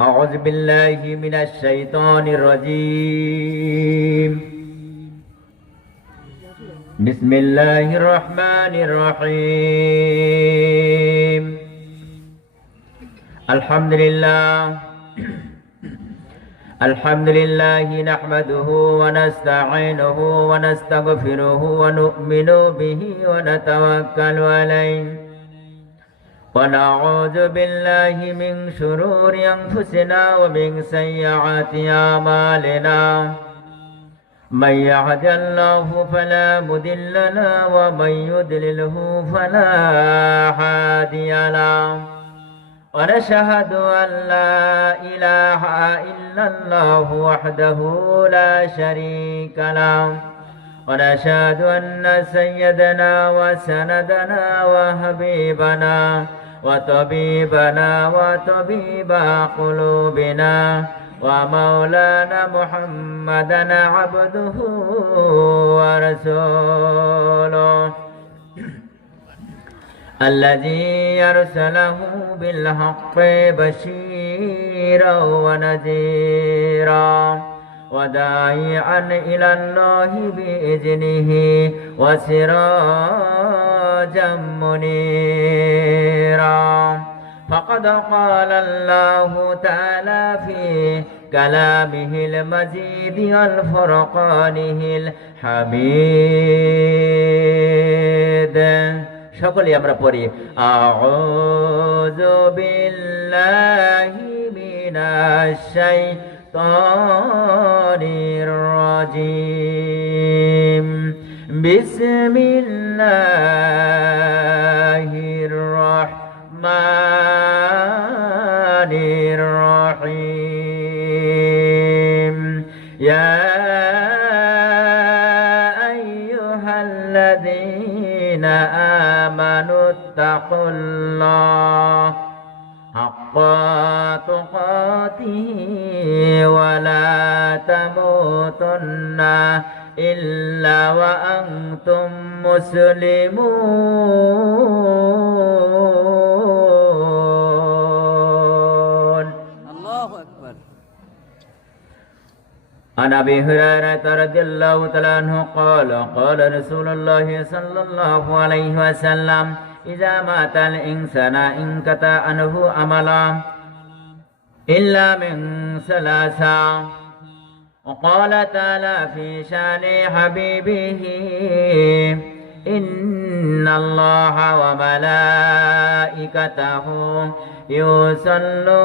أعوذ بالله من الشيطان الرجيم. بسم الله الرحمن الرحيم. الحمد لله نحمده ونستعينه ونستغفره ونؤمن به ونتوكل عليه ونعوذ بالله من شرور أنفسنا ومن سيئات أعمالنا. من يهد الله فلا مضل له ومن يضلله فلا هادي له. ونشهد أن لا إله إلا الله وحده لا شريك له. ونشهد أن سيدنا وسندنا وحبيبنا وطبيبنا وطبيب قلوبنا ومولانا محمدا عبده ورسوله الذي أرسله بالحق بشيرا ونذيرا وداعيا إلى الله بإذنه وسراجا منيرا. فقد قال الله تعالى في كلامه المجيد والفرقانه الحميد. সকলে আমরা পড়ি আউযু বিল্লাহি মিনাশ শাইতানির রাজিম. বিসমিল্লাহির রাহমানির রাহিম. ইয়া আইয়ুহাল্লাযীনা আমানু তাকুল্লাহ হাক্কা তুকাতিহি ওয়া লা তামুতুন্না ইল্লা ওয়া আনতুম মুসলিমুন. আল্লাহু আকবার. عن أبي هريرة رضي الله تعالى عنه قال قال رسول الله صلى الله عليه وسلم إذا مات الإنسان انقطع عنه عمله إلا من ثلاثة. وقال تعالى في شان حبيبه إن الله وملائكته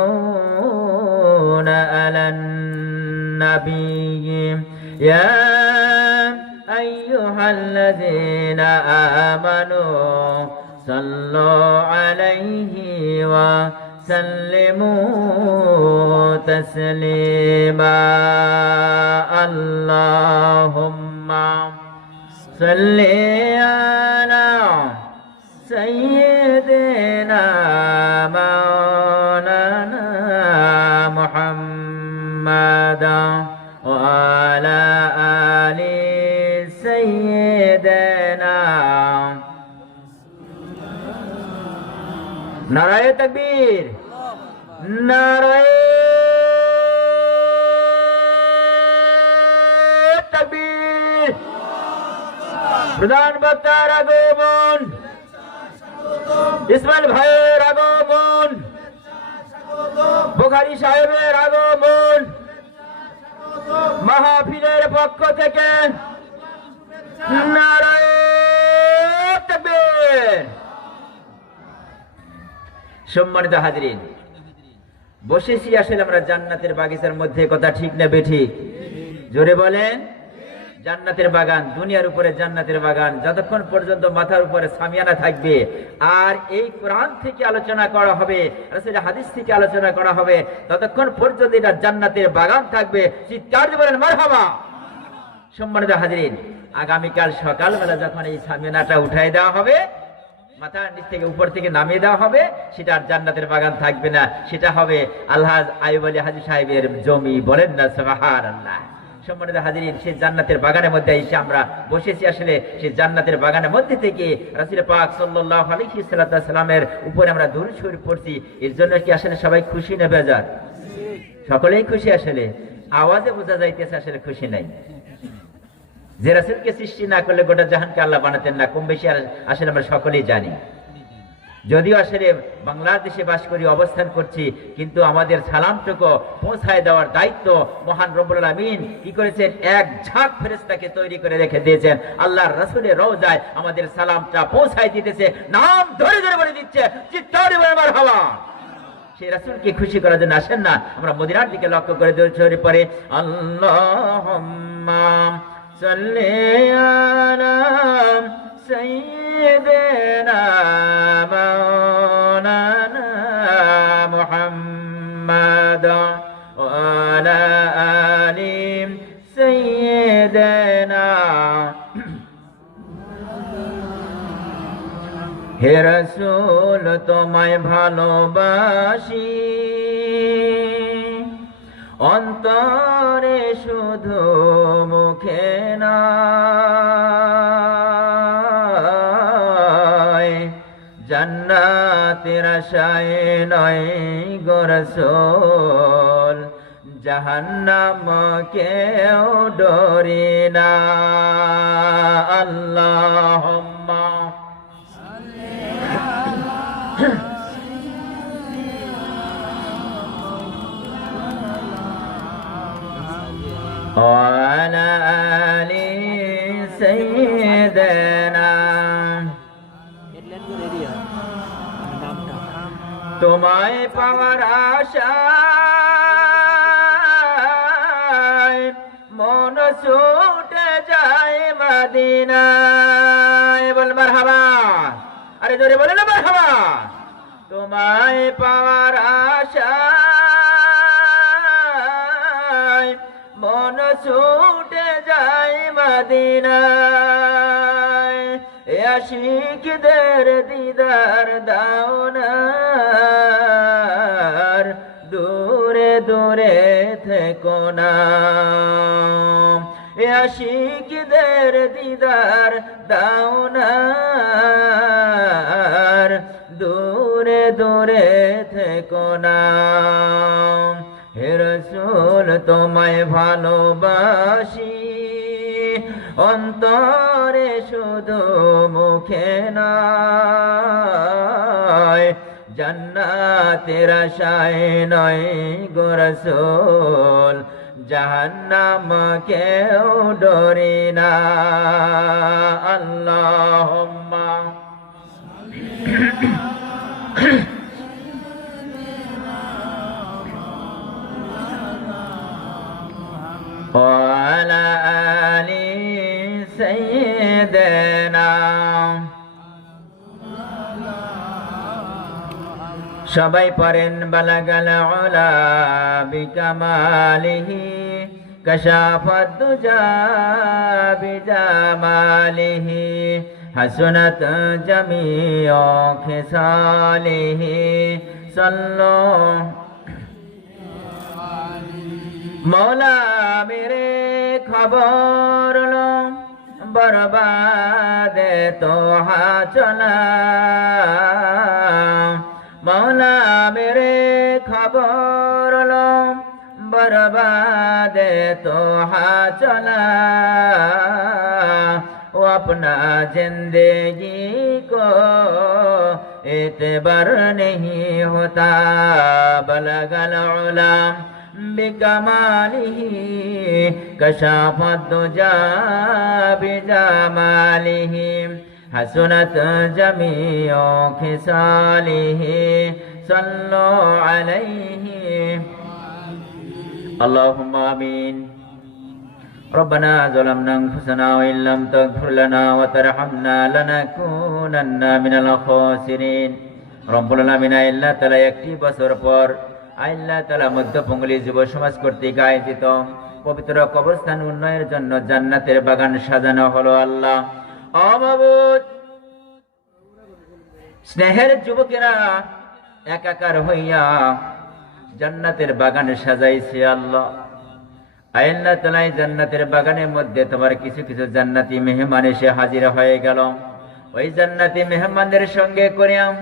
يصلون على النبي يا أيها الذين آمنوا صلوا عليه وسلموا تسليما. اللهم صل على سيدنا مولانا محمد وعلى آل سيدنا. নারায়ে তাকবীর, নারায়ে তাকবীর. প্রধান বক্তার আগমন, ইসমাইল ভাইয়ের আগমন, বুখারী সাহেবের আগমন, মাহফিলের পক্ষ থেকে নারায়ে তাকবীর. সম্মানিত হাজরিন, বসেছি আসলে আমরা জান্নাতের বাগিচার মধ্যে, কথা ঠিক না বেঠিক? জোরে বলেন। জান্নাতের বাগান, দুনিয়ার উপরে জান্নাতের বাগান, যতক্ষণ পর্যন্ত মাথার উপরে সামিয়ানা থাকবে আর এই কোরআন থেকে আলোচনা করা হবে, রাসূলের হাদিস থেকে আলোচনা করা হবে, ততক্ষণ পর্যন্ত এটা জান্নাতের বাগান থাকবে। চিৎকার দিয়ে বলেন মারহাবা। সম্মানিত হাজরিন, আগামীকাল সকালবেলা যখন এই সামিয়ানাটা উঠাই দেওয়া হবে, মাথার নিচ থেকে উপর থেকে নামিয়ে দেওয়া হবে, সেটা আর জান্নাতের বাগান থাকবে না, সেটা হবে আল্লাহ আইয়ুব আলী হাজী সাহেবের জমি। বলেন না সুবহানাল্লাহ। সম্মানিত হাজিরিন, সেই জান্নাতের বাগানের মধ্যে এসে আমরা বসেছি। আসলে সেই জান্নাতের বাগানের মধ্যে থেকে রাসূল পাক সাল্লাল্লাহু আলাইহি সাল্লামের উপরে আমরা দুরূদ শরীফ পড়ছি। এর জন্য কি আসলে সবাই খুশি না বেজার? সকলেই খুশি, আসলে আওয়াজে বোঝা যাইতেছে আসলে খুশি নাই। যে রাসূলকে সৃষ্টি না করলে গোটা জাহানকে আল্লাহ বানাতেন না, কম বেশি আসলে আমরা সকলেই জানি। যদিও আসলে বাংলাদেশে বাস করি, অবস্থান করছি, কিন্তু আমাদের সালামটুকু পৌঁছায় দেওয়ার দায়িত্ব মহান রব্বুল আমিন কি করেছেন, এক ঝাঁক ফেরেশতাকে তৈরি করে রেখে দিয়েছেন। আল্লাহর রাসূলের রওজায় আমাদের সালামটা পৌঁছায় দিতেছে, নাম ধরে ধরে বলে দিচ্ছে, চিৎকার করে মারহাবা। সেই রাসূলকে খুশি করার জন্য আসেন না, আমরা মদিনার দিকে লক্ষ্য করে জোরে পড়ে আল্লাহুম্মা সাল্লি আলা সাইয়্যিদিনা মাওলানা মুহাম্মাদ ওয়া আলা আলি সাইয়্যিদিনা। হে রাসূল তোমায় ভালোবাসি, অন্তরে শুধু মুখে নয়, জান্নাতের আশায় নয় গো রাসূল, জাহান্নাম কেউ ডরি না। আল্লাহুম্মা وعلى آل سيدنا। তোমায় পাওয়ার আশায় মন ছুটে যায় মদিনায়, বল মারহাবা। আরে জোরে বলে না মারহাবা। তোমায় পাওয়ার আশায় মন ছুটে যায় মদিনায়, এ আশিকদের দিদার দাও না, দূরে দূরে থেকো না। এ আশিকদের দিদার দাও না, দূরে দূরে থেকো না। হে রাসূল তোমায় ভালোবাসি, অন্তরে শুধু মুখে নয়, জান্নাতের আশায় নয় গো রাসূল, জাহান্নাম কেউ ডরি না। আল্লাহুম্মা وعلى آل سيدنا। সবাই পড়েন বালাগাল উলা বিকামালিহি, কাশাফাদ দুজা বিজামালিহি, হাসনাত জামিউ খিসালিহি, সাল্লু মৌলা মেরে খবর লো, বরবাদ তো হা চলা। মৌলা মেরে খবর লো, बर्बाद तो हा चला, वो अपना जिंदगी को एतबार नहीं होता। बलगल उलम बिकमालिही कशाफत दुजा बिजमालिही हसनत जमीओ खिसालिही सल्लु अलैहि اللهم آمين। ربنا ظلمنا أنفسنا وإن لم تغفر لنا وترحمنا لنكونن من الخاسرين। রব্বুল আলামিন আল্লাহ তাআলা একটি বছর পর আল্লাহ তাআলা মধ্যপঙ্গুলি যুব সমাজ কর্তৃক আয়োজিত পবিত্র কবরস্থান উন্নয়নের জন্য জান্নাতের বাগান সাজানো হলো। আল্লাহ ও মাবুদ, স্নেহের যুবকেরা একাকার হইয়া জান্নাতের বাগানে সাজাইছে। আল্লাহ আল্লাহ তাআলা জান্নাতের বাগানের মধ্যে তোমার কিছু কিছু জান্নাতি মেহমান এসে হাজির হয়ে গেল। ওই জান্নাতি মেহমানদের সঙ্গে করিয়াম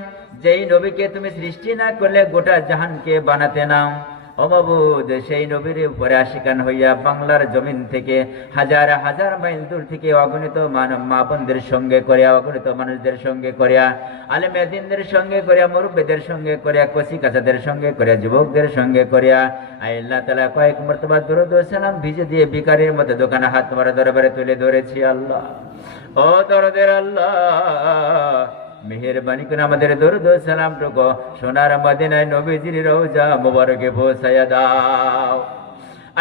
যেই নবীকে তুমি সৃষ্টি না করলে গোটা জাহানকে বানাতে নাও, ও মাবুদ, সেই নবীর উপরে আশিকান হইয়া বাংলার জমিন থেকে হাজার হাজার মাইল দূর থেকে অগণিত মা বোনদের সঙ্গে করিয়া, অগণিত মানুষদের সঙ্গে করিয়া, আলেমে দ্বীনদের সঙ্গে করিয়া, মুরব্বীদের সঙ্গে করিয়া, কচি কাচাদের সঙ্গে করিয়া, যুবকদের সঙ্গে করিয়া, আল্লাহ তাআলা কয়েক মর্তবা দরুদ ও সালাম ভিজে দিয়ে ভিখারির মতো দোকানে হাত তোমার দরবারে তুলে ধরেছি। আল্লাহ, ও দরদের আল্লাহ, মেহেরবানি করে আমাদের দরুদ ও সালাম টুকু সোনার মদিনায় নবীজির রওজা মুবারকে পৌঁছায়া দাও।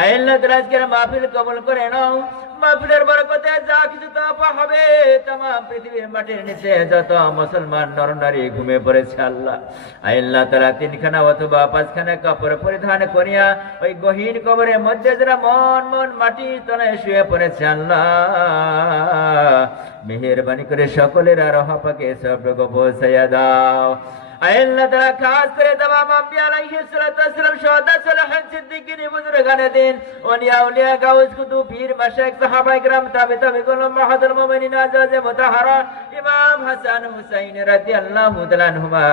আল্লাহ তাআলা আজকের মাহফিল কবুল করে নাও। মাহফিলের বরকতে যা কিছু তাওয়া হবে, तमाम পৃথিবীর মাটির নিচে যত মুসলমান নরনারী ঘুমে পড়েছে আল্লাহ তাআলা তিনখানা অথবা পাঁচখানা কাপড় পরিধান করিয়া ওই গহীন কবরের মধ্যে যারা মন মাটির তলায় শুয়ে পড়েছে আল্লাহ, মেহেরবানি করে সকলের রহ পাকে সবটুকু পৌঁছাইয়া দাও। আল্লাহ তাআলা খাস করে तमाम আম্বিয়া আলাইহিস সালাতু ওয়াস সালাম, শুহাদা, সালেহিন, সিদ্দিকিন, বুজুর্গানে দ্বীন, ওলিয়া গাউস, কুতুব, পীর, মাশায়েখ, সাহাবায়ে কেরাম, তাবিঈন, মুহাদ্দিসুল মুমিনিন, আজাজে মুতাহারা, ইমাম হাসান হুসাইন রাদিয়াল্লাহু তাআলা আনহুমা,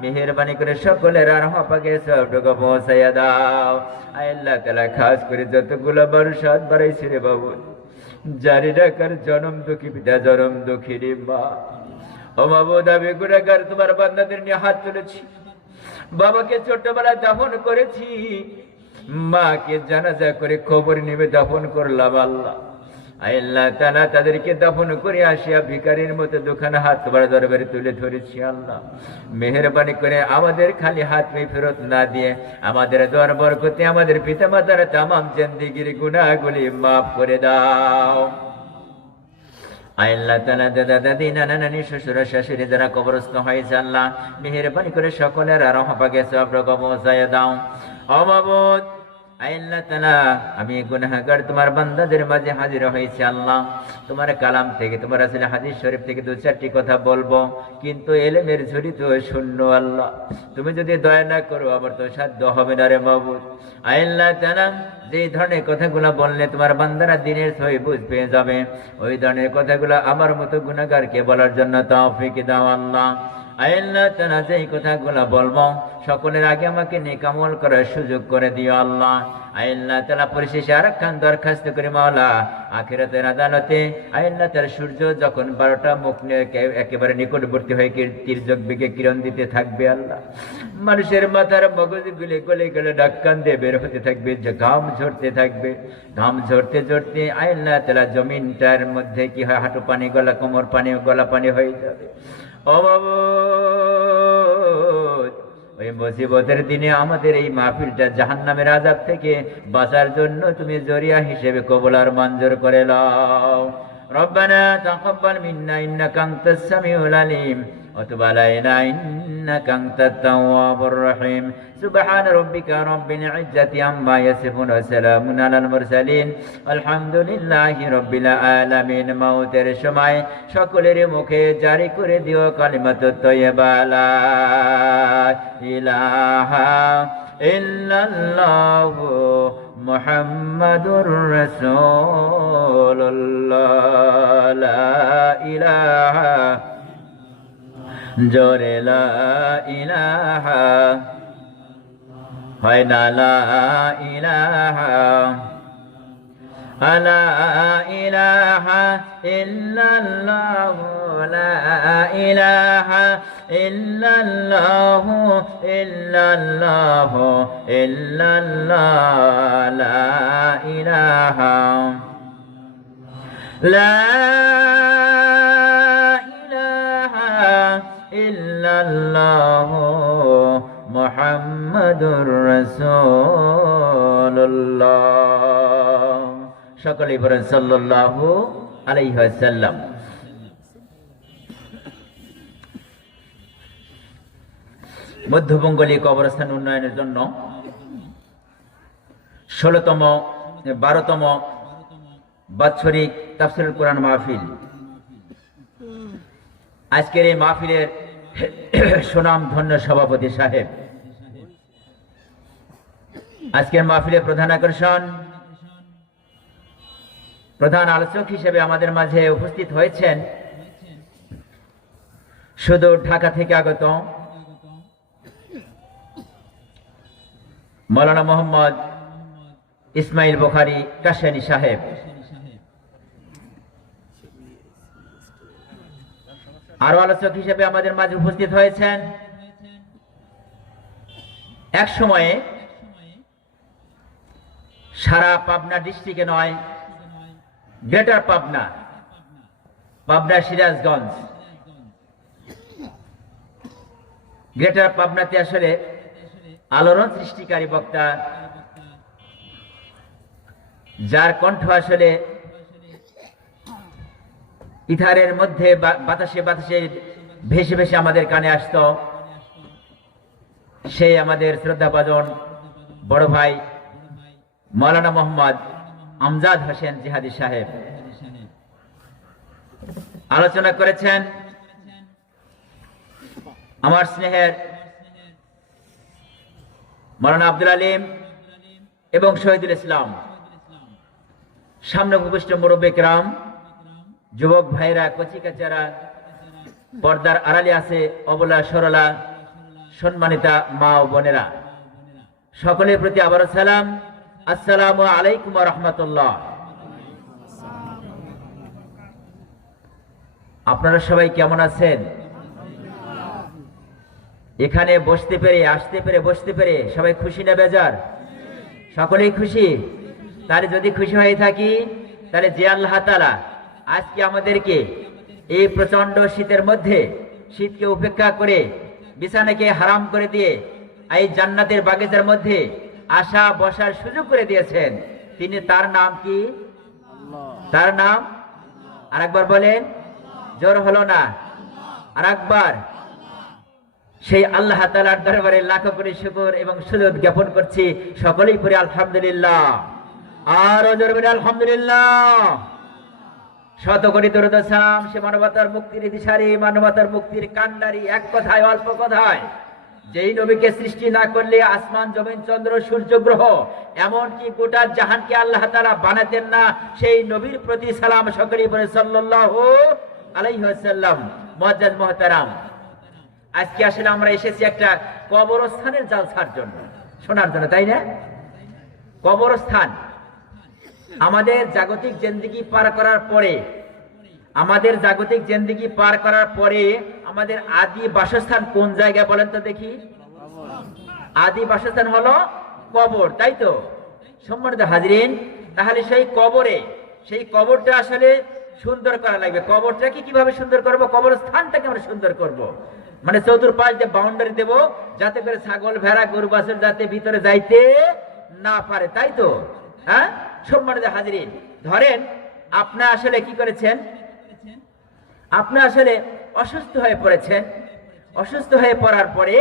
মেহেরবানি করে সকলের রহ পাকে সবটুকু পৌঁছাইয়া দাও। আল্লাহ তাআলা খাস করে যতগুলো বারসাত বাড়াইছে রে বাবু, জারি রাখার জনম দুঃখী পিতা, জনম দুঃখিনী মা, ও মাবুদ, আমি গুনাহগার তোমার বান্দাদের নিয়ে হাত তুলেছি। বাবাকে ছোটবেলায় দাফন করেছি, মাকে জানাজা করে কবর নেবে দাফন করলাম আল্লাহ তাআলা তাদেরকে দাফন করে আসিয়া ভিখারির মতো দুখানা হাত তোমার দরবারে তুলে ধরেছি। আল্লাহ, মেহেরবানি করে আমাদের খালি হাত ফেরত না দিয়ে আমাদের দোয়ার বরকতে আমাদের পিতামাতার তামাম জিন্দেগির গুনাহগুলি মাফ করে দাও। আল্লাহ তাআলা দাদা দাদি, নানা নানি, শ্বশুর শাশুড়ি যারা কবরস্থ হয়েছে আল্লাহ, মেহেরবানি করে সকলের রহ পাকে সবটুকু পৌঁছাইয়া দাও। ও মাবুদ, আল্লাহ তাআলা, আমি গুনাহগার তোমার বান্দাদের মাঝে হাজির হয়েছি আল্লাহ, তোমার কালাম থেকে, তোমার আসলে হাদিস শরীফ থেকে দু চারটি কথা বলবো, কিন্তু এলেমের ঝুড়ি তো শূন্য আল্লাহ, তুমি যদি দয়া না করো আমার তো সাধ্য হবে না রে মাবুদ। আল্লাহ তাআলা, যে ধরনের কথাগুলো বললে তোমার বান্দারা দিনের সহি বুঝ পেয়ে যাবে, ওই ধরনের কথাগুলো আমার মতো গুনাহগারকে বলার জন্য তৌফিক দাও আল্লাহ। আল্লাহ তাআলা, যেই কথাগুলো বলবো সকলের আগে আমাকে নেক আমল করার সুযোগ করে দিও আল্লাহ। আল্লাহ তাআলা, পরিশেষে আরেকখান দরখাস্ত করি মাওলা, আখিরাতের আদালতে আল্লাহ তাআলা সূর্য যখন 12টা মুখ নিয়ে একেবারে নিকটবর্তী হয়ে তির্যক বেগে কিরণ দিতে থাকবে আল্লাহ, মানুষের মাথার মগজ গলে গলে ডাক্কান দিয়ে বের হতে থাকবে, যে ঘাম ঝরতে থাকবে, ঘাম ঝরতে ঝরতে আল্লাহ তাআলা জমিনটার মধ্যে কি হয়, হাঁটু পানি, গলা, কোমর পানি, গলা পানি হয়ে যাবে। ও মাবুদ, ওই মুসিবতের দিনে আমাদের এই মাহফিলটা জাহান্নামের আযাব থেকে বাঁচার জন্য তুমি জরিয়া হিসেবে কবুল আর মঞ্জুর করে নাও। রব্বানা তাকাব্বাল মিন্না ইন্নাকা আনতাস সামিউল আলিম ওয়া তুব আলাইনা ইন্নাকা আনতাত তাওয়াবুর রহিম। সুবহান রাব্বিকা রাব্বিল ইজ্জাতি আম্মা ইয়াসিফুন ওয়া সালামুন আলাল মুরসালিন আলহামদুলিল্লাহি রাব্বিল আলামিন। মওতের সময় সকলের মুখে জারি করে দিও কালিমাতুত তাইয়্যিবা লা ইলাহা ইল্লাল্লাহু মুহাম্মাদুর রাসূলুল্লাহ। লা ইলাহা, জোরে লা ইলাহা, হয় না লা ইলাহা, লা ইলাহা ইল্লাল্লাহু, লা ইলাহা ইল্লাল্লাহু, ইল্লাল্লাহু ইল্লাল্লাহ, লা ইলাহা, লা ইলাহা ইল্লাল্লাহু মুহাম্মাদুর রাসূলুল্লাহ। সকলে বলেন সাল্লাল্লাহু আলাইহি ওয়াসাল্লাম। মধ্যবঙ্গলী কবরস্থান উন্নয়নের জন্য 12তম বাৎসরিক তাফসীরুল কোরআন মাহফিল, আজকের এই মাহফিলের সুনাম ধন্য সভাপতি সাহেব, আজকের মাহফিলের প্রধান আকর্ষণ, প্রধান আলোচক হিসেবে আমাদের মাঝে উপস্থিত হয়েছেন সুদূর ঢাকা থেকে আগত মৌলানা মোহাম্মদ ইসমাইল বুখারী কাশিয়ানী সাহেব। আরো আলোচক হিসেবে আমাদের মাঝে উপস্থিত হয়েছেন এক সময়ে সারা পাবনা ডিস্ট্রিক্টে নয়, গ্রেটার পাবনা, পাবনা সিরাজগঞ্জ, গ্রেটার পাবনাতে আসলে আলোড়ন সৃষ্টিকারী বক্তা, যার কণ্ঠ আসলে ইথারের মধ্যে বাতাসে বাতাসে ভেসে ভেসে আমাদের কানে আসত, সেই আমাদের শ্রদ্ধাভাজন বড় ভাই মৌলানা মোহাম্মদ আমজাদ হোসেন জিহাদি সাহেব আলোচনা করেছেন। আমার স্নেহের মৌলানা আব্দুল আলিম এবং শহীদুল ইসলাম, সামনে উপবিষ্ট মুরব্বী কিরাম, যুবক ভাইরা, কচিকাচারা, পর্দার আড়ালে আছে অবলা সরলা সম্মানিতা মা ও বোনেরা, সকলের প্রতি আবারও সালাম, আসসালামু আলাইকুম ওয়া রাহমাতুল্লাহ। আপনারা সবাই কেমন আছেন? এখানে বসতে পেরে, আসতে পেরে, বসতে পেরে সবাই খুশি না বেজার? সকলেই খুশি। তাহলে যদি খুশি হয়ে থাকি, তাহলে যে আল্লাহ তাআলা আজকে আমাদেরকে এই প্রচন্ড শীতের মধ্যে, শীতকে উপেক্ষা করে বিছানাকে হারাম করে দিয়ে এই জান্নাতের বাগিচার মধ্যে আসা বসার সুযোগ করে দিয়েছেন, তিনি, তার নাম কি? তার নাম আরেকবার বলেন, জোর হলো না, আরেকবার। সেই আল্লাহ তাআলার দরবারে লাখো কোটি শুকর এবং সুজুদ জ্ঞাপন করছি। সকলেই পড়ি আলহামদুলিল্লাহ, আর জোরে বলি আলহামদুলিল্লাহ। শত কোটি দরুদ সালাম সে মানবতার মুক্তির দিশারি, মানবতার মুক্তির কান্ডারি, এক কথায় অল্প কথায় যেই নবীকে সৃষ্টি না করলে আসমান, জমিন, চন্দ্র, সূর্য, গ্রহ, এমনকি গোটা জাহানকে আল্লাহ তাআলা বানাতেন না, সেই নবীর প্রতি সালাম সকলেই পড়ে সাল্লাল্লাহু আলাইহি ওয়াসাল্লাম। মুআজ্জাজ মুহতারাম, আজকে আসলে আমরা এসেছি একটা কবরস্থানের জালসার জন্য, শোনার জন্য, তাই না? কবরস্থান আমাদের জাগতিক জিন্দেগি পার করার পরে, আমাদের জাগতিক জিন্দেগি পার করার পরে আমাদের আদি বাসস্থান কোন জায়গায় বলেন তো দেখি? আদি বাসস্থান হলো কবর, তাই তো? সম্মানিত হাজরিন, তাহলে সেই কবরে, সেই কবরটা আসলে সুন্দর করা লাগবে। কবরটাকে কিভাবে সুন্দর করব? কবরস্থানটাকে আমরা সুন্দর করব, মানে চতুর্পাশ দিয়ে বাউন্ডারি দেব, যাতে করে ছাগল, ভেড়া, গরু, বাছুর যাতে ভিতরে যাইতে না পারে, তাই তো? হ্যাঁ, সম্মানিত হাজরিন, ধরেন আপনি আসলে কি করেছেন? আপনি আসলে অসুস্থ হয়ে পড়েছেন। অসুস্থ হয়ে পড়ার পরে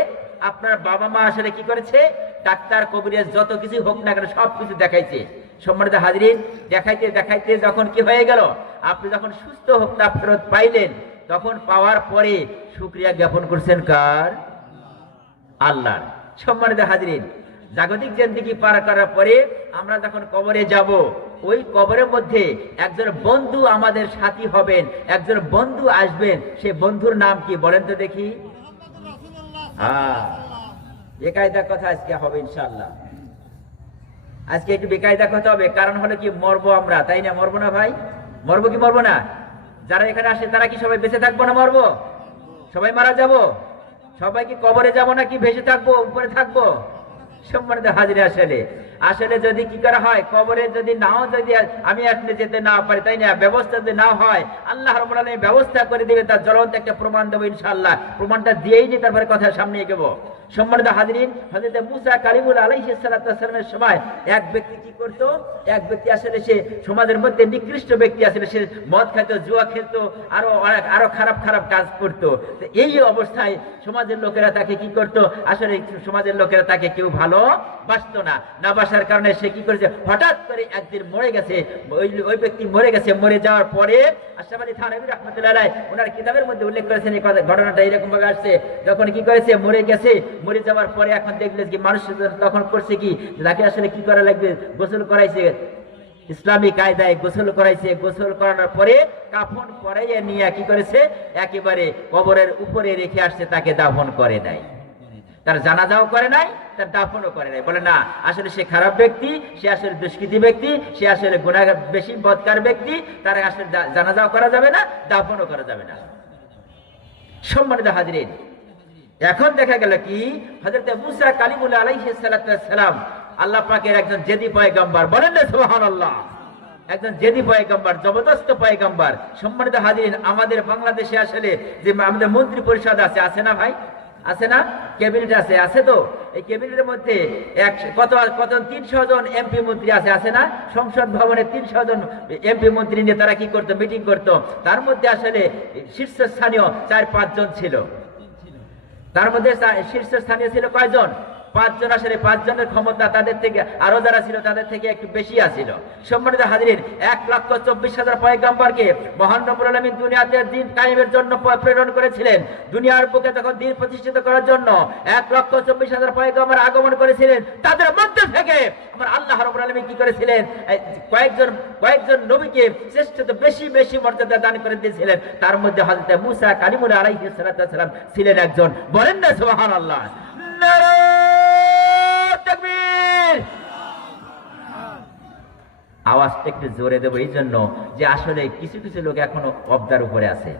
আপনার বাবা মা আসলে কি করেছে? ডাক্তার, কবিরাজ, যত কিছু হোক না কেন সব কিছু দেখাইছে। সম্মানিত হাজরিন, দেখাইতে দেখাইতে যখন কি হয়ে গেল, আপনি যখন সুস্থ হোকটা ফেরত পাইলেন, তখন পাওয়ার পরে শুকরিয়া জ্ঞাপন করছেন কার? আল্লাহর। সম্মানিত হাজরিন, জাগতিক জিন্দেগি পার করার পরে আমরা যখন কবরে যাব, ওই কবরের মধ্যে একজন বন্ধু আমাদের সাথী হবেন, একজন বন্ধু আসবেন। সেই বন্ধুর নাম কি বলেন তো দেখি? হ্যাঁ, বেকায়দা কথা আজকে হবে ইনশাআল্লাহ। আজকে একটু বেকায়দা কথা হবে, কারণ হলো কি, মরবো আমরা, তাই না? মরবো না ভাই? মরবো কি মরবো না? যারা এখানে আসে তারা কি সবাই বেঁচে থাকবো না মরবো? সবাই মারা যাব? সবাই কি কবরে যাব নাকি ভেসে থাকবো, উপরে থাকবো? সম্মানিত হাজির, আসলে আসলে যদি কি করা হয়, কবরে যদি নাও, যদি আমি আপনি যেতে না পারি, তাই না, ব্যবস্থা যদি না হয়, আল্লাহ রাব্বুল আলামিন ব্যবস্থা করে দিবে, তার জ্বলন্ত একটা প্রমাণ দেবো ইনশাআল্লাহ। প্রমাণটা দিয়েই যে তারপরে কথা সামনে এগোবো। সম্মানিত হাজিরিন, হযরত মুসা কালিমুল্লাহ আলাইহিস সালাতু ওয়াস সালামের সময় এক ব্যক্তি কি করত? এক ব্যক্তি আসলে সে সমাজের মধ্যে নিকৃষ্ট ব্যক্তি, আসলে সে মদ খেত, জুয়া খেলতো, আরো খারাপ খারাপ কাজ করতো। এই অবস্থায় সমাজের লোকেরা তাকে কি করতো? আসলে সমাজের লোকেরা তাকে কেউ ভালোবাসতো না। না বাসার কারণে সে কি করেছে? হঠাৎ করে একদিন মরে গেছে। ওই ব্যক্তি মরে গেছে। মরে যাওয়ার পরে আশরাফ আলী থানভী রাহমাতুল্লাহ আলাইহি ওনার কিতাবের মধ্যে উল্লেখ করেছেন, এই ঘটনাটা এরকম ভাবে আসছে। যখন কি করেছে? মরে গেছে। মরে যাওয়ার পরে এখন দেখলেন কি মানুষ তখন করছে কি, তাকে আসলে কি করা লাগবে? গোসল করাইছে, ইসলামী কায়দায় গোসল করাইছে। গোসল করানোর পরে কাফন পরাইয়া নিয়ে কি করেছে? একেবারে কবরের উপরে রেখে আসছে, তাকে দাফন করে নাই। তার জানাজাও করে নাই, তার দাফনও করে নাই। বলে না, আসলে সে খারাপ ব্যক্তি, সে আসলে দুষ্কৃতী ব্যক্তি, সে আসলে গুনাহগার বেশি বদকার ব্যক্তি, তার আসলে জানাজাও করা যাবে না, দাফনও করা যাবে না। সম্মানিত হাজিরিন, এখন দেখা গেল কি হযরত মুসা কালিমুল্লাহ আলাইহিস সালাতু ওয়াস সালাম আল্লাহ পাকের একজন জেদি পয়গম্বর, বলেন না সুবহানাল্লাহ, একজন জেদি পয়গম্বর, জবরদস্ত পয়গম্বর। সম্মানিত হাজিরিন, আমাদের বাংলাদেশে আসলে যে আমাদের মন্ত্রী পরিষদ আছে না ভাই, আছে না, ক্যাবিনেট আছে তো, এই ক্যাবিনেটের মধ্যে কত 300 জন এমপি মন্ত্রী আছে না, সংসদ ভবনে 300 জন এমপি মন্ত্রী নিয়ে তারা কি করতো, মিটিং করতো। তার মধ্যে আসলে শীর্ষস্থানীয় 4-5 জন ছিল। তার মধ্যে শীর্ষস্থানীয় ছিল কয়জন? 5 জন। আসলে 5 জনের ক্ষমতা তাদের থেকে আরো যারা ছিল তাদের থেকে একটু বেশি আছিল। সম্মানিত হাজিরিন, 1,24,000 পয়গম্বরকে মহান রব্বুল আলামিন দুনিয়াতে দ্বীন কায়েমের জন্য প্রেরণ করেছিলেন। দুনিয়ার বুকে তখন দ্বীন প্রতিষ্ঠিত করার জন্য 1,24,000 পয়গম্বর আগমন করেছিলেন। তাদের মধ্যে থেকে আমার আল্লাহ রাব্বুল আলামিন কি করেছিলেন, কয়েকজন নবীকে শ্রেষ্ঠত্ব বেশি মর্যাদা দান করে দিয়েছিলেন। তার মধ্যে হযরত মুসা কালিমুল্লাহ আলাইহিস সালাতু ওয়াস সালাম ছিলেন একজন। বলেন না সুবহানাল্লাহ। আওয়াজটা একটু জোরে দেবো এই জন্য যে আসলে কিছু কিছু লোক এখনো অবদার উপরে আছে।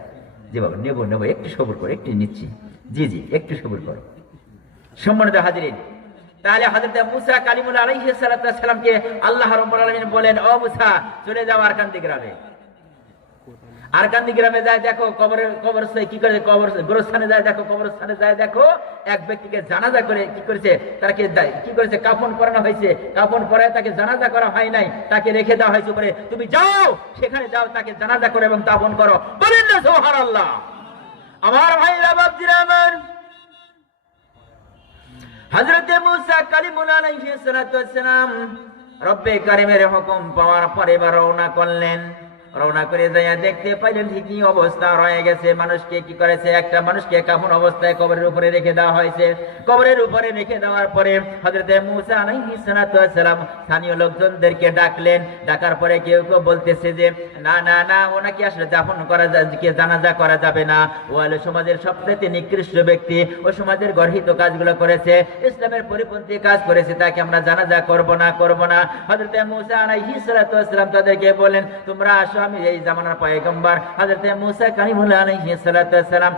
জি বাবা, নেবো একটু সবুর করে, একটু নিচ্ছি। জি একটু সবুর করো। সম্মানিত হাজিরিন, তাহলে হযরত মুসা কালিমুল্লাহ আলাইহিস সালাতু ওয়াস সালামকে আল্লাহ রাব্বুল আলামিন বলেন, ও মুসা চলে যাও আরকান্দি গ্রামে। আরকান্দি গ্রামে যায় দেখো কবরস্থানে কি করে, গোরস্থানে যায় দেখো, কবরস্থানে যায় দেখো এক ব্যক্তিকে জানাজা করে কি করেছে, তাকে কি করেছে, কাফন পরানো হয়েছে। কাফন পরায় তাকে জানাজা করা হয় নাই, তাকে রেখে দেওয়া হয়েছে উপরে। তুমি যাও, সেখানে যাও, তাকে জানাজা করো এবং দাফন করো। বলেন না সুবহানাল্লাহ। আমার ভাইরা বাপজিরা আমার, হযরত মুসা কালিমুল্লাহ আলাইহিস সালাতু ওয়াস সালাম রব্বে কারীমের হুকুম পাওয়ার পরে রওনা করলেন। রওনা করে যাইয়া দেখতে পাইলেন ঠিকই অবস্থা রয়ে গেছে। মানুষকে কি করেছে, একটা মানুষকে কাফন অবস্থায় কবরের উপরে রেখে দেওয়া হয়েছে। কবরের উপরে রেখে দেওয়ার পরে হযরত মুসা আলাইহিস সালাতু ওয়াস সালাম স্থানীয় লোকজনদেরকে ডাকলেন। ডাকার পরে কেউ বলতেছে যে না ওনাকে আসলে দাফন করা যায়, জানাজা করা যাবে না। ও হলো সমাজের সবচেয়ে নিকৃষ্ট ব্যক্তি, ও সমাজের গর্হিত কাজগুলো করেছে, ইসলামের পরিপন্থী কাজ করেছে, তাকে আমরা জানাজা করব না। হযরত মুসা আলাইহিস সালাতু ওয়াস সালাম তাদেরকে বলেন, তোমরা আসো, আমি এই জামানার পয়গম্বর হযরত মুসা কালিমুল্লাহ আলাইহিস সালাতু ওয়াস সালাম,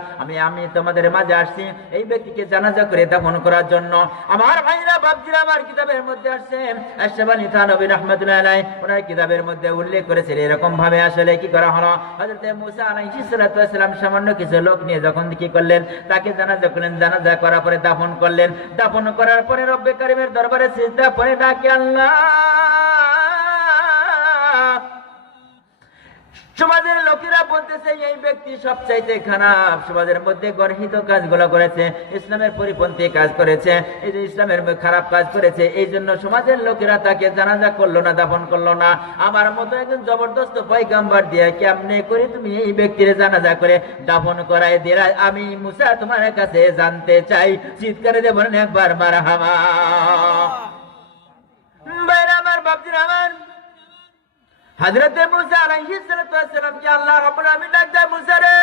আমি তোমাদের মাঝে আসছি এই ব্যক্তিকে জানাজা করে দাফন করার জন্য। আমার ভাইরা বাপজিরা আমার, কিতাবের মধ্যে আসছে, আশ-শাবানী থানবী রাহমাতুল্লাহ আলাইহি ওনার কিতাবের মধ্যে উল্লেখ করেছে এরকম ভাবে আসলে কি করা হলো। হযরত মুসা আলাইহিস সালাতু ওয়াস সালাম সামান্য কিছু লোক নিয়ে যখন কি করলেন, তাকে জানাজা করলেন। জানাজা করার পরে দাফন করলেন। দাফন করার পরে রব্বে কারীমের দরবারে সিজদা করে ডাকে আল্লাহ। সমাজের লোকেরা বলতেছে এই ব্যক্তি সবচাইতে খারাপ, সমাজের মধ্যে গর্হিত কাজগুলো করেছে, ইসলামের পরিপন্থী কাজ করেছে, এই যে ইসলামের খারাপ কাজ করেছে, এই জন্য সমাজের লোকেরা তাকে জানাজা করলো না, দাফন করলো না। আমার মতো একজন জবরদস্ত পয়গম্বর দিয়ে কেমনে করে তুমি এই ব্যক্তির জানাজা করে দাফন করাই দিলা? আমি মুসা তোমার কাছে জানতে চাই। চিৎকারে দিয়ে বলেন একবার মারহাবা। বাইরে আমার বাপজিরা আমার, হযরত মুসা আলাইহিস সালাতু ওয়াস সালাম কে আল্লাহ রাব্বুল আলামিন ডাক দেয়, মুসা রে,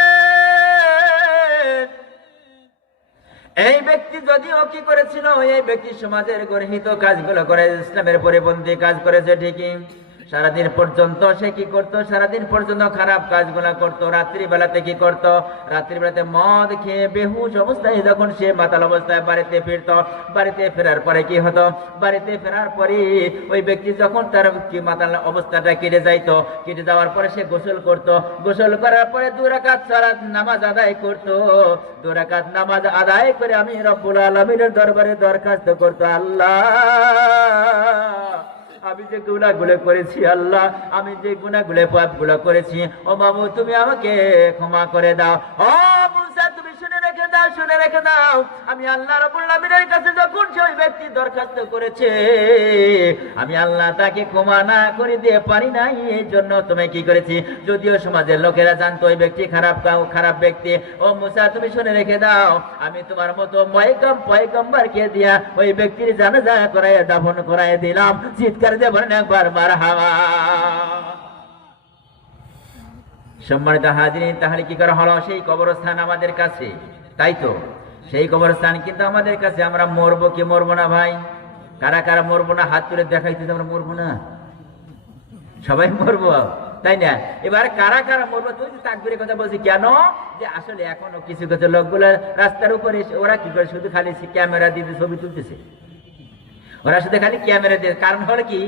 এই ব্যক্তি যদিও কি করেছিল, এই ব্যক্তি সমাজের গর্হিত কাজগুলো করে, ইসলামের পরিপন্থী কাজ করেছে ঠিকই। সারাদিন পর্যন্ত সে কি করতো, সারাদিন পর্যন্ত খারাপ কাজগুলা করতো। রাত্রিবেলাতে কি করতো, রাত্রিবেলাতে মদ খেয়ে বেহুশ অবস্থায় যখন সে মাতাল অবস্থায় বাড়িতে ফিরতো, বাড়িতে ফেরার পরে কি হতো, বাড়িতে ফেরার পরে ওই ব্যক্তি যখন তার কি মাতাল অবস্থাটা কেটে যাইতো, কেটে যাওয়ার পরে সে গোসল করতো। গোসল করার পরে 2 রাকাত সালাত নামাজ আদায় করতো। 2 রাকাত নামাজ আদায় করে আমি রব্বুল আলামিনের দরবারে দরখাস্ত করতো, আল্লাহ আমি যে গুনাহগুলো করেছি, আল্লাহ আমি যে গুনাহগুলো পাপগুলো করেছি, ও মাবুদ তুমি আমাকে ক্ষমা করে দাও। ও মুসা তুমি শুনে রেখে দাও, আমি আল্লাহ রাব্বুল আলামিনের কাছে যখন ওই ব্যক্তি দরখাস্ত করেছে, আমি আল্লাহ তাকে ক্ষমা না করে দিয়ে পারি নাই। এই জন্য তুমি কি করেছি, যদিও সমাজের লোকেরা জানতো ওই ব্যক্তি খারাপ ব্যক্তি, ও মুসা তুমি শুনে রেখে দাও, আমি তোমার মতো পয়গম্বরকে দিয়া ওই ব্যক্তির জানাজা করায় দাফন করায় দিলাম। চিৎকার দিয়ে বলেন একবার মারহাবা। সম্মানিত হাজিরিন, তাহলে কি করা হলো, সেই কবরস্থান আমাদের কাছে, তাই তো সেই কবরস্থান কিন্তু আমাদের কাছে। আমরা মরবো কি মরবো না ভাই? কারা কারা মরবো না হাত তুলে দেখাইতে, আমরা মরবো না? সবাই মরবো, তাই না? এবার কারা কারা মরবো? তুই তাকবীরের কথা বলছি কেন? যে আসলে এখনো কিছু কিছু লোকগুলো রাস্তার উপরে ওরা কি করে, শুধু খালি ক্যামেরা দিয়ে ছবি তুলতেছে। ওরা শুধু খালি ক্যামেরা দিয়ে, কারণ হলো কি,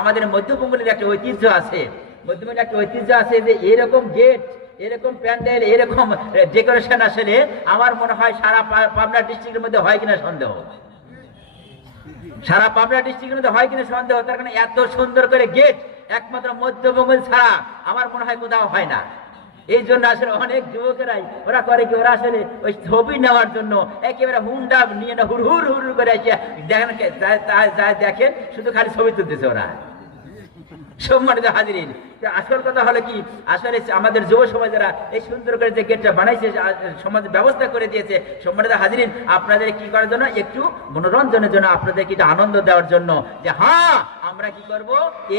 আমাদের মধ্যবঙ্গের একটা ঐতিহ্য আছে, মধ্যবঙ্গের একটা ঐতিহ্য আছে যে এরকম গেট, এরকম প্যান্ডেল, এরকম ডেকোরেশন আসলে আমার মনে হয় সারা পাবনা ডিস্ট্রিক্টের মধ্যে হয় কিনা সন্দেহ। সারা পাবনা ডিস্ট্রিক্টের মধ্যে হয় কিনা সন্দেহ। তার কারণে এত সুন্দর করে গেট একমাত্র মধ্যবঙ্গ ছাড়া আমার মনে হয় কোথাও হয় না। এই জন্য আসলে অনেক যুবকেরাই ওরা করে কি, ওরা আসলে ওই ছবি নেওয়ার জন্য একেবারে হুন্ডা নিয়ে না হুর হুর হুর করে এসে দেখেন, দেখেন শুধু খালি ছবি তুলতেছে ওরা। সম্মানিত হাজিরিন, আসল কথা হলো কি, আসলে আমাদের যুব সমাজেরা এই সুন্দর করে যে গেটটা বানাইছে, সমাজ ব্যবস্থা করে দিয়েছে। সম্মানিত হাজিরিন, আপনাদের কি করার জন্য, একটু মনোরঞ্জনের জন্য, আপনাদেরকে একটু আনন্দ দেওয়ার জন্য, যে হ্যাঁ আমরা কি করব,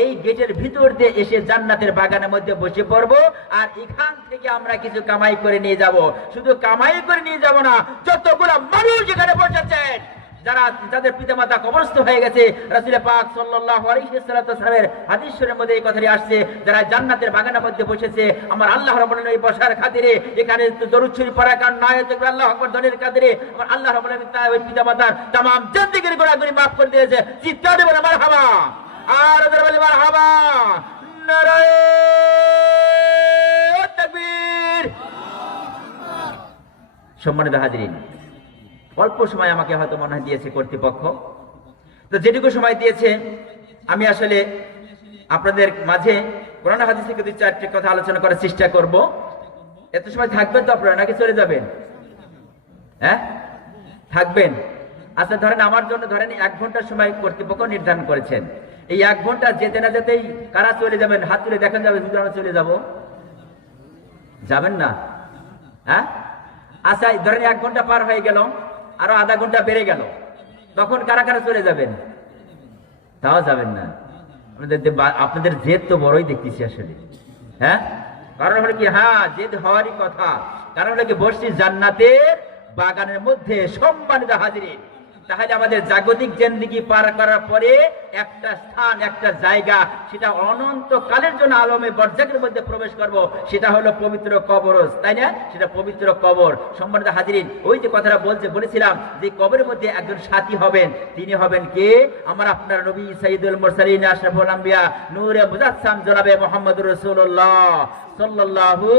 এই গেটের ভিতর দিয়ে এসে জান্নাতের বাগানের মধ্যে বসে পড়বো, আর এখান থেকে আমরা কিছু কামাই করে নিয়ে যাব। শুধু কামাই করে নিয়ে যাব না, যতগুলো মানুষ এখানে বসেছেন, যারা যাদের পিতামাতা কবরস্থ হয়ে গেছে, রাসূল পাক সাল্লাল্লাহু আলাইহি ওয়াসাল্লামের হাদিস শরীফের মধ্যে এই কথাটি আসছে, যারা জান্নাতের বাগানের মধ্যে বসেছে আমার আল্লাহ রাব্বুল আলামিন এই বসার খাতিরে, এখানে দরুদ শরীফ পড়া কারণ নয় তো আল্লাহু আকবার ধ্বনির খাতিরে আমার আল্লাহ রাব্বুল আলামিন তার পিতামাতার तमाम জিন্দেগীর গুনাহগুলি maaf করে দিয়েছে। চিৎকার দিয়ে বলে মারহাবা, আর ওদের বলে মারহাবা, নারায়ে তাকবীর। সম্মানিত হাজিরিন, অল্প সময় আমাকে হয়তো মনে হয় দিয়েছে কর্তৃপক্ষ, তো যেটুকু সময় দিয়েছে আমি আসলে আপনাদের মাঝে কোরআন হাদিস থেকে 2-4টি কথা আলোচনা করার চেষ্টা করব। এত সময় থাকবেন তো আপনারা, নাকি চলে যাবেন? হ্যাঁ থাকবেন? আচ্ছা ধরেন আমার জন্য ধরেন 1 ঘন্টার সময় কর্তৃপক্ষ নির্ধারণ করেছেন। এই 1 ঘন্টা যেতে না যেতেই কারা চলে যাবেন? হাত তুলে দেখান যাবে, যদি আমরা চলে যাব? যাবেন না? হ্যাঁ আচ্ছা ধরেন 1 ঘন্টা পার হয়ে গেল, আরো আধা ঘন্টা বেড়ে গেল, তখন কারা কারা চলে যাবেন? তাও যাবেন না? আপনাদের জেদ তো বড়ই দেখতেছি আসলে। হ্যাঁ কারণ হলো কি, হ্যাঁ জেদ হওয়ারই কথা। কারণ হলো কি, বসছি জান্নাতের বাগানের মধ্যে। সম্মানিত হাজিরিন, তাহলে আমাদের জাগতিক জিন্দেগি পার করার পরে একটা স্থান, একটা জায়গা, সেটা অনন্তকালের জন্য আলমে বরজাকের মধ্যে প্রবেশ করব, সেটা হলো পবিত্র কবর, তাই না? সেটা পবিত্র কবর। সম্মানিত হাজিরিন, ওই যে কথাটা বলেছিলাম যে কবরের মধ্যে একজন সাথী হবেন, তিনি হবেন কে? আমার আপনার নবী সাইয়্যিদুল মুরসালিন আশরাফুল আম্বিয়া নূরে মুজাসসাম জনাবে মুহাম্মদুর রাসূলুল্লাহ সাল্লাল্লাহু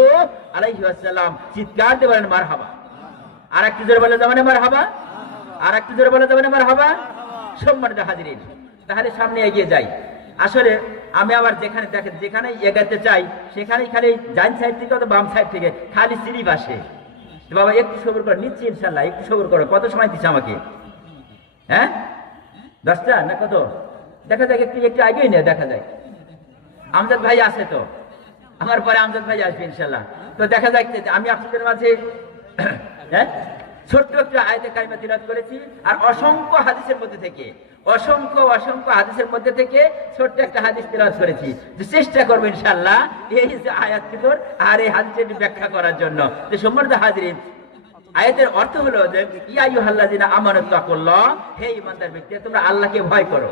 আলাইহি ওয়াসাল্লাম। চিৎকার দিয়ে বলেন মারহাবা। আর একটু জোরে বলে যাবেন মারহাবা, আর একটু জোরে বলে যাবেন মারহাবা। সম্মানিত হাজিরিন, তাহলে সামনে এগিয়ে যাই। আসলে আমি আবার যেখানে দেখেন, যেখানে এগাতে চাই সেখানেই খালি ডান সাইড থেকে অথবা বাম সাইড থেকে খালি স্লিপ আসে। বাবা একটু সবর করো, নিচ্ছি ইনশাল্লাহ, একটু সবর করো। কত সময় দিচ্ছে আমাকে? হ্যাঁ 10টা না কত? দেখা যায় একটু একটু আগেই নেই, দেখা যায় আমজাদ ভাই আছে, তো আমার পরে আমজাদ ভাই আসবে ইনশাল্লাহ। তো দেখা যায় আমি আপনাদের মাঝে হ্যাঁ ছোট্ট একটু আয়াতে কারিমা তিলাওয়াত করেছি, আর অসংখ্য হাদিসের মধ্যে থেকে, অসংখ্য হাদিসের মধ্যে থেকে ছোট্ট একটা হাদিস তিলাওয়াত করেছি। যে চেষ্টা করবো ইনশাআল্লাহ এই যে আয়াতগুলোর আর এই হাদিসের ব্যাখ্যা করার জন্য। যে সম্মানিত হাজিরিন, আয়াতের অর্থ হলো যে ইয়া আইয়ুহাল্লাযিনা আমানু তাকুল্লাহ, হে ঈমানদার ব্যক্তি তোমরা আল্লাহকে ভয় করো।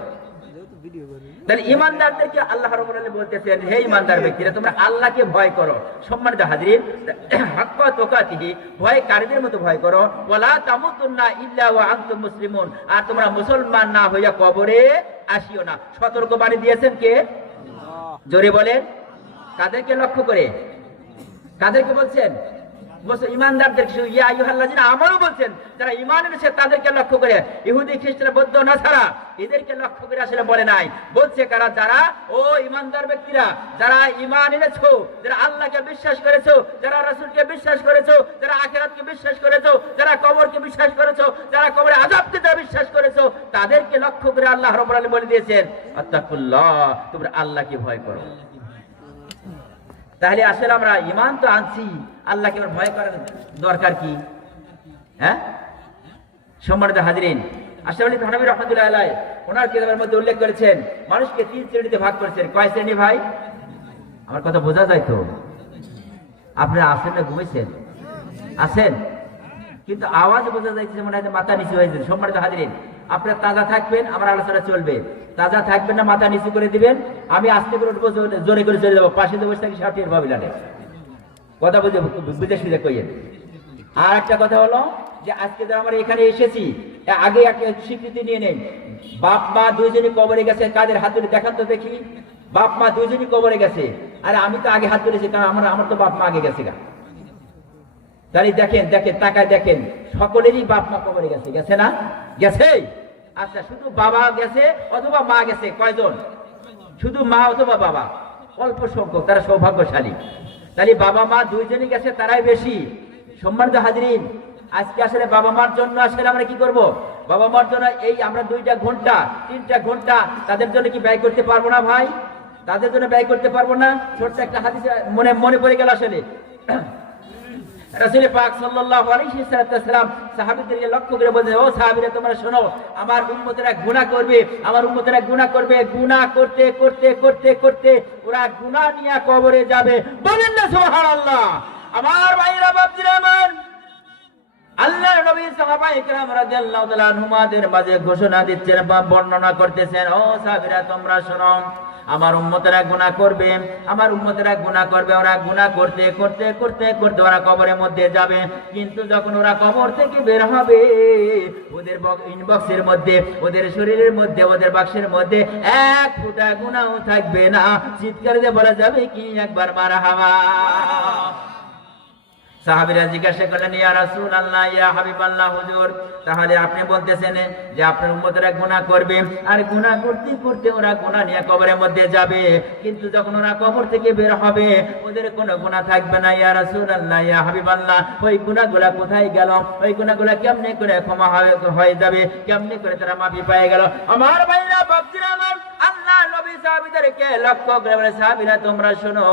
তাহলে ঈমানদারদেরকে আল্লাহ রাব্বুল আলামিন বলতেছেন, হে ঈমানদার ব্যক্তিরা তোমরা আল্লাহকে ভয় করো। সম্মানিত হাজিরিন, হাক্কা তুকাতিহি, ভয় কারীদের মতো ভয় করো। ওয়ালা তামুতুন্না ইল্লা ওয়া আনতুম মুসলিমুন, আর তোমরা মুসলমান না হইয়া কবরে আসিও না। সতর্ক বাণী দিয়েছেন কে? জোরে বলেন। কাদেরকে লক্ষ্য করে? কাদেরকে বলছেন? ঈমানদারদের। ইয়া আইয়ুহাল্লাযিনা আমানু বলছেন, যারা ঈমান এনেছে তাদেরকে লক্ষ্য করে। ইহুদি খ্রিস্টান বৌদ্ধ নাসারা এদেরকে লক্ষ্য করে আসলে বলে নাই। বলছে কারা? যারা ও ঈমানদার ব্যক্তিরা, যারা ঈমান এনেছো, যারা আল্লাহকে বিশ্বাস করেছো, যারা রাসূলকে বিশ্বাস করেছো, যারা আখিরাতকে বিশ্বাস করেছো, যারা কবরকে বিশ্বাস করেছো, যারা কবরে আযাবকে বিশ্বাস করেছো, তাদেরকে লক্ষ্য করে আল্লাহ রাব্বুল আলামিন বলে দিয়েছেন আত্তাকুল্লাহ, তোমরা আল্লাহকে ভয় করো। তাহলে আসলে আমরা ঈমান তো আনছি, আল্লাহকে ভয় করার দরকার কি? হ্যাঁ সম্মানিত হাজিরিন, আশরাফ আলী থানভী রাহমাতুল্লাহ আলাইহি ওনার কিতাবের মধ্যে উল্লেখ করেছেন মানুষকে 3 শ্রেণীতে ভাগ করেছেন। কয় শ্রেণী ভাই? আমার কথা বোঝা যায় তো? আপনারা আছেন না ঘুমাইছেন? আছেন? কিন্তু আওয়াজ বোঝা যাচ্ছে মনে হয় মাথা নিচু হয়েছে। সম্মানিত হাজিরিন, আপনারা তাজা থাকবেন, আমার আলোচনা চলবে। তাজা থাকবেন না, মাথা নিচু করে দিবেন। আমি আস্তে করে উঠবো, জোরে করে চলে যাবো। পাশে বসে থাকি সাপের ভাবিলানে কথা বুঝে সুঝে কইয়েন। আর একটা কথা হলো যে আজকে যারা আমরা এখানে এসেছি, আগে একটা স্বীকৃতি নিয়ে নেন। বাপ মা দুইজনই কবরে গেছে, কাদের হাত ধরে দেখান তো দেখি। বাপ মা দুইজনই কবরে গেছে। আরে আমি তো আগে হাত ধরেছি, কারণ আমার তো বাপ মা আগে গেছে গা। তাহলে দেখেন দেখেন তাকায় দেখেন, সকলেরই বাপ মা কবরে গেছে, গেছে না? গেছে। আচ্ছা, শুধু বাবা গেছে অথবা মা গেছে, কয়জন? শুধু মা অথবা বাবা, অল্প সংখ্যক, তারা সৌভাগ্যশালী। তাহলে বাবা মা দুইজনই গেছে, তারাই বেশি। সম্মানিত হাজিরিন, আজকে আসলে বাবা মার জন্য আসলে আমরা কি করব? বাবা মার জন্য এই আমরা 2টা ঘন্টা 3টা ঘন্টা তাদের জন্য কি ব্যয় করতে পারবো না ভাই? তাদের জন্য ব্যয় করতে পারবো না? ছোট্ট একটা হাদিস মনে পড়ে গেল। আসলে রাসূল পাক সাল্লাল্লাহু আলাইহি ওয়াসাল্লাম সাহাবীদেরকে লক্ষ্য করে বলেন, ও সাহাবীরা তোমরা শোনো, আমার উম্মতেরা গুনাহ করবে, আমার উম্মতেরা গুনাহ করবে। গুনাহ করতে করতে করতে করতে ওরা গুনাহ নিয়ে কবরে যাবে। বলেন না সুবহানাল্লাহ? আমার ভাইরা বাপজিরা আমার, আল্লাহর নবী সাহাবায়ে কেরাম রাদিয়াল্লাহু তাআলা আনহুমাদের মাঝে ঘোষণা দিচ্ছেন বা বর্ণনা করতেছেন, ও সাহাবীরা তোমরা শোনো, আমার উম্মতেরা গুনাহ করবে, আমার উম্মতেরা গুনাহ করবে। ওরা গুনাহ করতে করতে করতে করতে ওরা কবরের মধ্যে যাবে। কিন্তু যখন ওরা কবর থেকে বের হবে, ওদের ইনবক্সের মধ্যে, ওদের শরীরের মধ্যে, ওদের বাক্সের মধ্যে এক ফোঁটা গুনাহও থাকবে না। চিৎকার দিয়ে বলা যাবে কি একবার মারহাবা। সাহাবীরা জিজ্ঞাসা করলেন, ইয়া রাসূলুল্লাহ, ইয়া হাবিবাল্লাহ, হুজুর, তাহলে আপনি বলতেছেন যে আপনার উম্মতেরা গুনাহ করবে, আর গুনাহ করতে করতে ওরা গুনাহ নিয়ে কবরের মধ্যে যাবে, কিন্তু যখন ওরা কবর থেকে বের হবে ওদের কোনো গুনাহ থাকবে না। ইয়া রাসূলুল্লাহ, ইয়া হাবিবাল্লাহ, ওই গুনাহগুলা কোথায় গেল? ওই গুনাহগুলা কেমনে করে ক্ষমা হয়ে যাবে? কেমনে করে তারা মাফি পেয়ে গেল? আমার ভাইরা বাপজিরা আমার, আল্লাহ নবী সাহাবীদেরকে লক্ষ্য করে বলে, সাহাবীরা তোমরা শোনো,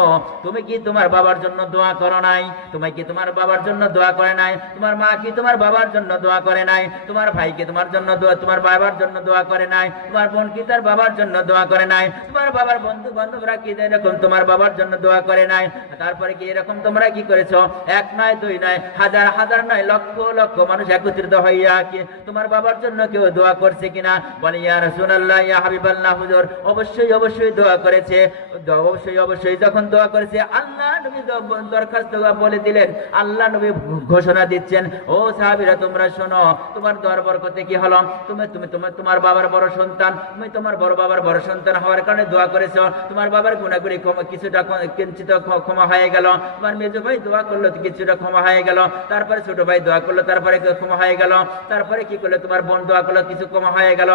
তুমি কি তোমার বাবার জন্য দোয়া করো নাই? তুমি কি তোমার বাবার জন্য দোয়া করে নাই? তোমার মা কি তোমার বাবার জন্য দোয়া করে নাই? তোমার ভাই কি তোমার জন্য তোমার বাবার জন্য দোয়া করে নাই? তোমার বোন কি তার বাবার জন্য দোয়া করে নাই? তোমার বাবার বন্ধু বান্ধবরা কি এরকম তোমার বাবার জন্য দোয়া করে নাই? তারপরে কি এরকম তোমরা কি করেছো? এক নয়, দুই নয়, হাজার হাজার নয়, লক্ষ লক্ষ মানুষ একত্রিত হইয়া কি তোমার বাবার জন্য কেউ দোয়া করছে কিনা? বলে, ইয়া রাসূলুল্লাহ, ইয়া হাবিবাল্লাহ, হুজুর, অবশ্যই অবশ্যই দোয়া করেছে। অবশ্যই অবশ্যই যখন দোয়া করেছে, আল্লাহ নবী দরখাস্ত বলে দিলেন, আল্লাহ নবী ঘোষণা দিচ্ছেন, ও সাহাবীরা তোমরা শোনো, তোমার দোয়ার বরকতে কি হলো? তোমার বাবার বড় সন্তান, তুমি তোমার বড় বাবার বড় সন্তান হওয়ার কারণে দোয়া করেছো, তোমার বাবার গুনাহগুলি কিছুটা কিঞ্চিত ক্ষমা হয়ে গেল। তোমার মেজো ভাই দোয়া করলো, কিছুটা ক্ষমা হয়ে গেল। তারপরে ছোট ভাই দোয়া করলো, তারপরে ক্ষমা হয়ে গেল। তারপরে কি করলো? তোমার বোন দোয়া করলো, কিছু ক্ষমা হয়ে গেল।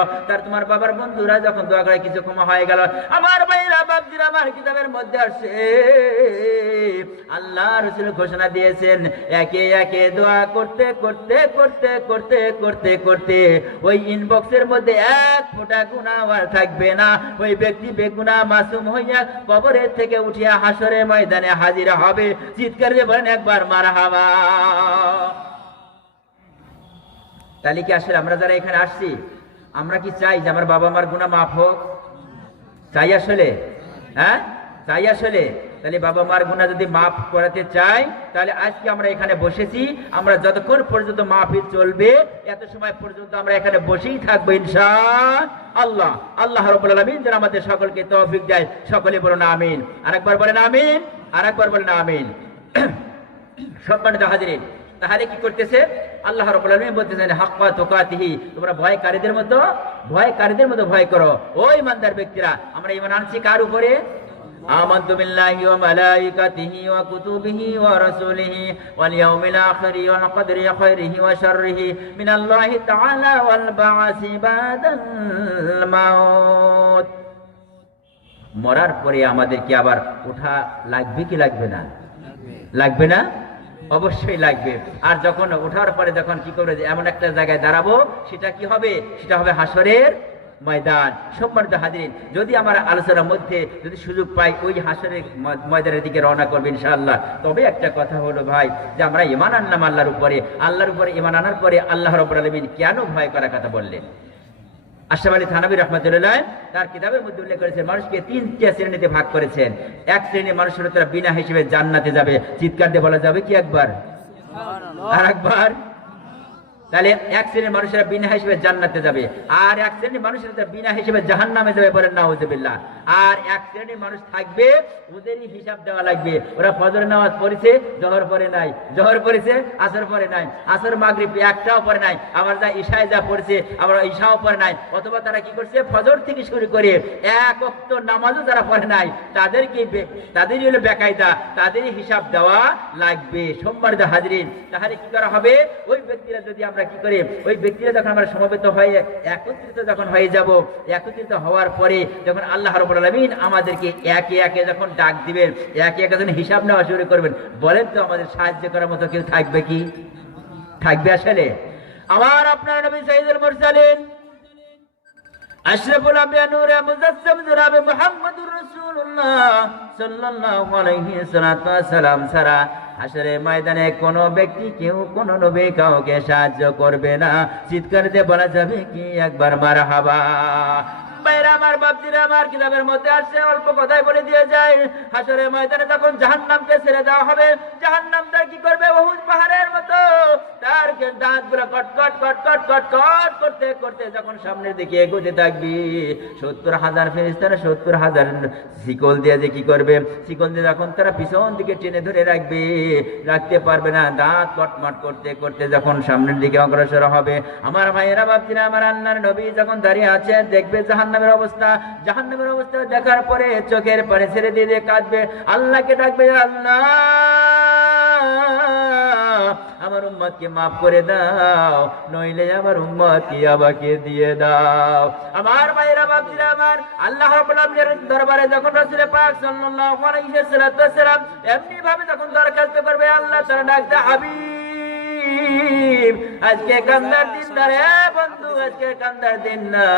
তোমার বাবার বন্ধুরা যখন দোয়া করে কিছু ক্ষমা হয়ে গেল। আমার ভাইরা বাপজিরা আমার, কিতাবের মধ্যে আসে আল্লাহ রাসূল ঘোষণা দিয়েছেন, একে একে দোয়া করতে করতে করতে করতে করতে করতে ওই ইনবক্সের মধ্যে এক ফোঁটা গুনাহ আর থাকবে না। ওই ব্যক্তি বেগুনাহ মাসুম হইয়া কবরের থেকে উঠিয়া হাসরের ময়দানে হাজির হবে। চিৎকার দিয়ে বলেন একবার মারহাবা। তাহলে কি আসলে আমরা যারা এখানে আসছি, আমরা কি চাই যে আমার বাবা মার গুনাহ মাফ হোক? চাই আসলে? হ্যাঁ, চাই আসলে? তাহলে বাবা মার গুনাহ যদি মাফ করাতে চাই, তাহলে আজকে আমরা এখানে বসেছি। আমরা যতক্ষণ পর্যন্ত মাহফিল চলবে, এত সময় পর্যন্ত আমরা এখানে বসেই থাকবো ইনশাআল্লাহ। আল্লাহ রাব্বুল আলামিন যেন আমাদের সকলকে তৌফিক দেয়। সকলে বলুন আমিন। আরেকবার বলেন আমিন, আরেকবার বলেন আমিন। সম্মানিত হাজিরিন, তাহলে কি করতেছে? আল্লাহ রাব্বুল আলামিন বলতেছেন, হাক্কা তুকাতিহি, তোমরা ভয়কারীদের মতো ভয় করো। ওই ইমানদার ব্যক্তিরা, আমরা ঈমান আনছি কার উপরে? আমানতু বিল্লাহি ওয়া মালাইকাতিহি ওয়া কুতুবিহি ওয়া রাসূলিহি ওয়াল ইয়াউমিল আখির ওয়া কদরি খাইরিহি ওয়া শাররিহি মিনাল্লাহি তাআলা ওয়াল বা'সি বাদাল মাউত। মরার পরে আমাদের কি আবার ওঠা লাগবে কি লাগবে না? লাগবে না? অবশ্যই লাগবে। আর যখন ওঠার পরে যখন কি করবে, এমন একটা জায়গায় দাঁড়াবো, সেটা কি হবে? সেটা হবে হাসরের ময়দান। সম্মানিত হাজিরিন, যদি আমার আলোচনার মধ্যে যদি সুযোগ পাই, ওই হাসরের ময়দানের দিকে রওনা করবে ইনশাআল্লাহ। তবে একটা কথা হলো ভাই, যে আমরা ঈমান আনলাম আল্লাহর উপরে ঈমান আনার পরে আল্লাহ রাব্বুল আলামিন কেন ভয় করার কথা বললেন? আশরাফ আলী থানভী রাহমাতুল্লাহ তার কিতাবের মধ্যে উল্লেখ করেছেন, মানুষকে 3টা শ্রেণীতে ভাগ করেছেন। এক শ্রেণীর মানুষ হলো তারা বিনা হিসেবে জান্নাতে যাবে। চিৎকার দিয়ে বলা যাবে কি একবার? আর একবার? তাহলে এক শ্রেণীর মানুষেরা বিনা হিসেবে জান্নাতে যাবে, আর এক শ্রেণীর মানুষেরা বিনা হিসেবে জাহান্নামে যাবে, বলেন নাউজুবিল্লাহ। আর এক শ্রেণীর মানুষ থাকবে, ওদেরই হিসাব দেওয়া লাগবে। ওরা ফজর নামাজ পড়েছে, জোহর পড়ে নাই, জোহর পড়েছে, আসর পড়ে নাই, আসর মাগরিব একটাও পড়ে নাই, আবার যা ইশায় যা পড়ছে আবার ইশাও পড়ে নাই, অথবা তারা কি করছে ফজর থেকে শুরু করে এক ওয়াক্ত নামাজও যারা পড়ে নাই তাদেরই হলো বেকায়দা, তাদেরই হিসাব দেওয়া লাগবে। সম্মানিত হাজরিন, তাহলে কি করা হবে? ওই ব্যক্তিরা যদি আমরা কি করে, ওই ব্যক্তিরা যখন আমরা সমবেত হয়ে একত্রিত যখন হয়ে যাব, একত্রিত হওয়ার পরে যখন আল্লাহ রাব্বুল আলামিন আমাদেরকে একে একে যখন ডাক দিবেন, একে একে যখন হিসাব নেওয়া শুরু করবেন, বলেন তো আমাদের সাহায্য করার মতো কেউ থাকবে কি? থাকবে আসলে? আমার আপনার নবী সাইয়্যিদুল মুরসালিন আশরাফুল আম্বিয়া নূরে মুজাসসাম জনাবে মুহাম্মদুর রাসূলুল্লাহ সাল্লাল্লাহু আলাইহি সাল্লাম ছাড়া হাশরের ময়দানে কোনো ব্যক্তি কেউ কোনো নবী কাউকে সাহায্য করবে না। চিৎকার দিয়ে বলা যাবে কি একবার মারহাবা। ভাইরা আমার, বাপজিরা আমার, কিতাবের মধ্যে আসছে, অল্প কথাই বলে দিয়ে যায়, হাশরের ময়দানে যখন জাহান্নামকে ছেড়ে দেওয়া হবে, জাহান্নামটা কি করবে? উহুদ পাহাড়ের মতো তার দাঁতগুলো কটকট কটকট কটকট করতে করতে যখন সামনের দিকে এগোতে থাকবে, 70,000 ফেরেশতারা 70,000 শিকল দিয়ে যে কি করবে, শিকল দিয়ে যখন তারা পিছন দিকে টেনে ধরে রাখবে, রাখতে পারবে না, দাঁত কটমট করতে করতে যখন সামনের দিকে অগ্রসর হবে, আমার ভাইয়েরা বাপজিরা আমার, আল্লাহর নবী যখন দাঁড়িয়ে আছে, দেখবে জাহান্নামের অবস্থা, জাহান্নামের অবস্থা দেখার পরে চোখের পানি ছেড়ে দিয়ে কাঁদবে, আল্লাহকে ডাকবে, আল্লাহ আমার উম্মতকে মাফ করে দাও, নইলে আমার উম্মতকে আমাকে দিয়ে দাও। আমার ভাইরা বাপজিরা আমার, আল্লাহ রাব্বুল আলামিনের দরবারে যখন রাসূল পাক সাল্লাল্লাহু আলাইহি ওয়াসাল্লাম এমনি ভাবে যখন দরখাস্ত করবে, আল্লাহ তাআলা ডাকতে, হাবিব আজকে কান্দার দিন না রে বন্ধু, আজকে কান্দার দিন না,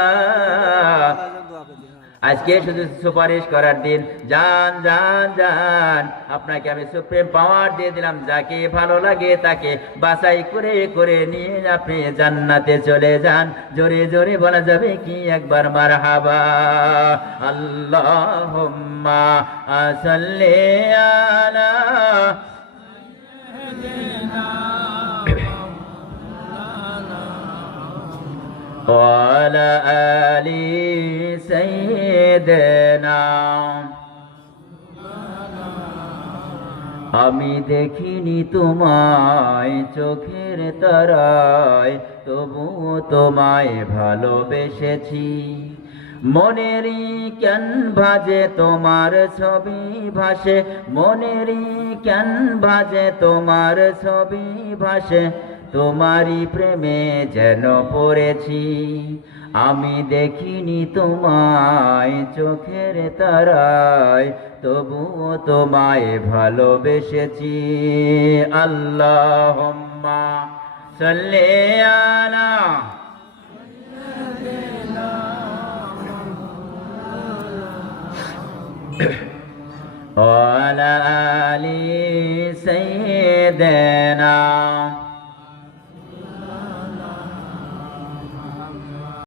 আজকে শুধু সুপারিশ করার দিন। যান যান যান, আপনাকে আমি সুপ্রিম পাওয়ার দিয়ে দিলাম, যাকে ভালো লাগে তাকে বাছাই করে করে নিয়ে আপনি জান্নাতে চলে যান। জোরে জোরে বলা যাবে কি একবার মারহাবা। আল্লাহুম্মা সাল্লি আলা ওয়ালা আলি সাইয়্যিদিনা। আমি দেখিনি তোমায় চোখের তারায়, তবুও তোমায় ভালোবেসেছি, মনেরই কেন ভাজে তোমার ছবি ভাসে, মনেরই কেন ভাজে তোমার ছবি ভাসে, তোমারই প্রেমে যেন পড়েছি। আমি দেখিনি তোমায় চোখের তারায়, তবুও তোমায় ভালোবেসেছি। আল্লাহুম্মা সাল্লি আলা ওয়া আলা আলি সাইয়্যিদিনা।